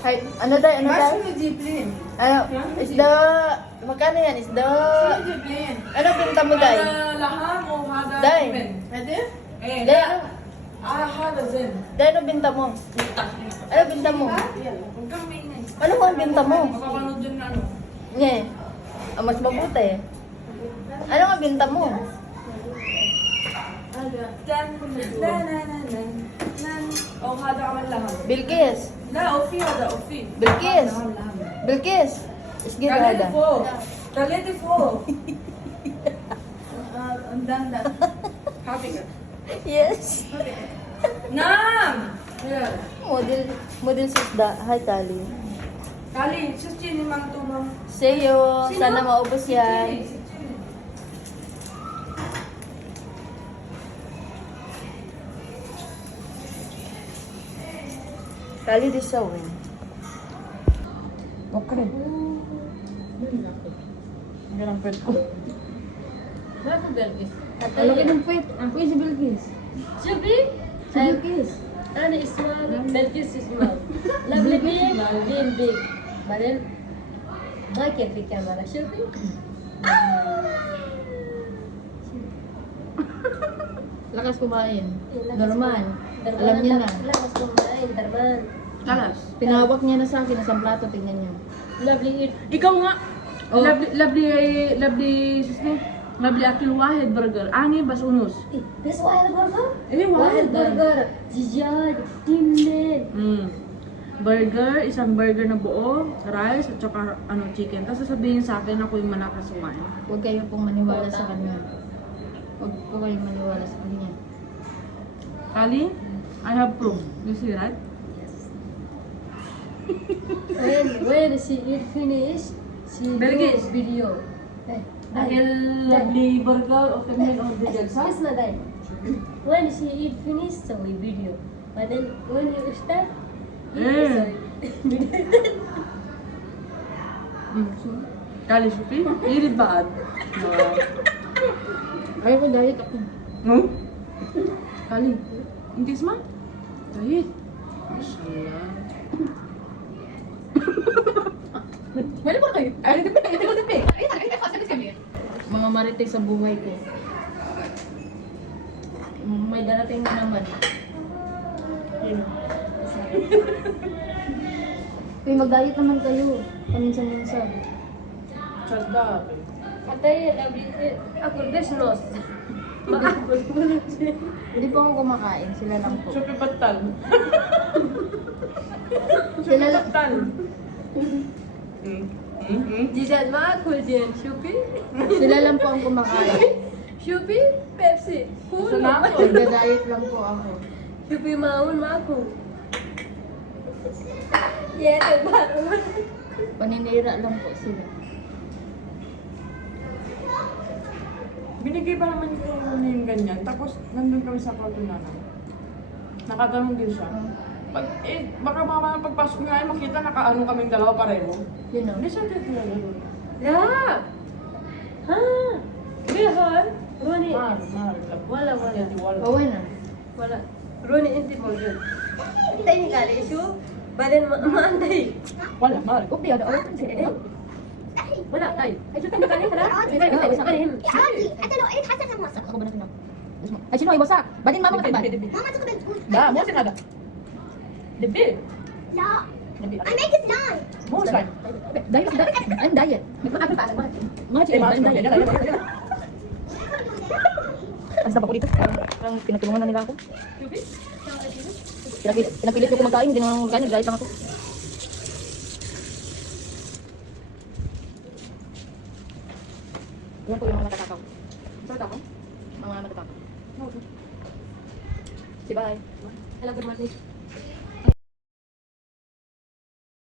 Ay, ano tayo? Ano tayo? Baso na Jiplin. Ano? Isda. Magkano yan? Isda. Sino Jiplin? Ano binta mo, Day? Hada laham o hada Day. chicken? Pwede? Eh, Day, ano? hada zen. Day, ano binta mo? Ano binta mo? Huwag kang maingay. Ano ang binta mo? Makapanood dyan na ano. Nye. Ah, mas mabuti. Ano ang binta mo? Oh, hada ka man laham. Bilkis. لا اوفي هذا اوفي Bilkis. لهم لهم Bilkis. Isgid خليتي hada. فوق خليتي فوق عندنا حاطك Yes. نعم يلا Model sa isda. Hi, Tali. تعالي شفتيني مكتوبة See you. Sana maubos yan. Tali di sewing. Okay. Yan ang pet ko. Bago Belkis. Ang laki ng pet. Ako yung si Bilkis. شوفي Si Bilkis. انا اسمها بلقيس اسمها لبلي بيك بين بيك بعدين ضايقة في الكاميرا شوفي Lakas kumain. Lakas Normal. درمان. Alam niya na. لا بس كمان درمان خلاص Pinawak niya na sa akin. Isang plato. Tingnan niyo. لبلي ايد ikaw nga Oh. لبلي شو اسمه لبلي اكل واحد برجر اني بس ونص بس واحد برجر ايه واحد برجر دجاج تمن burger, isang burger na buo, rice, at saka chicken. Tapos sasabihin sa akin ako yung malakas kumain. Huwag kayo pong maniwala sa kanya. Huwag po kayong maniwala sa kanya. Kali, I have proof. You see, right? when she eat finish she Belkis. do video Dahil lovely burger o female or burger sa? اسمع داي when she eat finish سوي فيديو بعدين when you start إيه. Kali, Shufi, eat it bad. Ayaw ko diet ako. No? Kali, hindi sma? Diet. Mashallah. Wala ba kayo? Ay, hindi ko tipi. Ay, kasi kami. Mga marites sa buhay ko. May darating na naman. Ayun. Uy, mag-diet naman kayo. Paminsan-minsan. Sadda. حتى اكل بس نص ما اكل كل شيء Hindi pa ako kumakain. Sila lang po. Shufi batal. Sila lang. Batal. جيجان ما اكل زين شوفي Sila lang po ang kumakain. شوفي بيبسي كول Salamat. Nagda-diet lang po ako. شوفي ماون ماكو يا تبارك Paninira lang po sila. Binigay pa naman ko yung ganyan. Tapos, nandun kami sa kwarto namin. Nakaganon din siya. Baka mamaya pagpasok nga ay makita nakaano kaming dalawa pareho. You know. Hindi siya tinagano. لا ها بيهون روني Mahal. ولا ولا Wala. Bawa na. ولا روني انت موجود انت هنا قال شو بعدين ما عندي Wala, mahal. Okay, ada orang sih. ولا طيب ايش انت قال لي يا عادي حتى لو قريت حسن هنوثق Ako ba na sinap? Ay, sino ay wasak? Badin mama matibay. ماما تقبل تقول لا مو سن هذا. دبي. لا دبي. I make it nine مو سلايم. Diet, I'm diet. Mag-aapit pa. Mga Eh, chicken, mahal. I'm diet. Yala, yala, yala. Ang sarap ako dito. Parang pinatulungan na nila ako. Pinapilit ko kumakain, hindi naman kumakain, nag-diet lang ako. Yan po yung mga matatakaw. Sarap ako? Mga matatakaw. Si bye. Hello, good morning.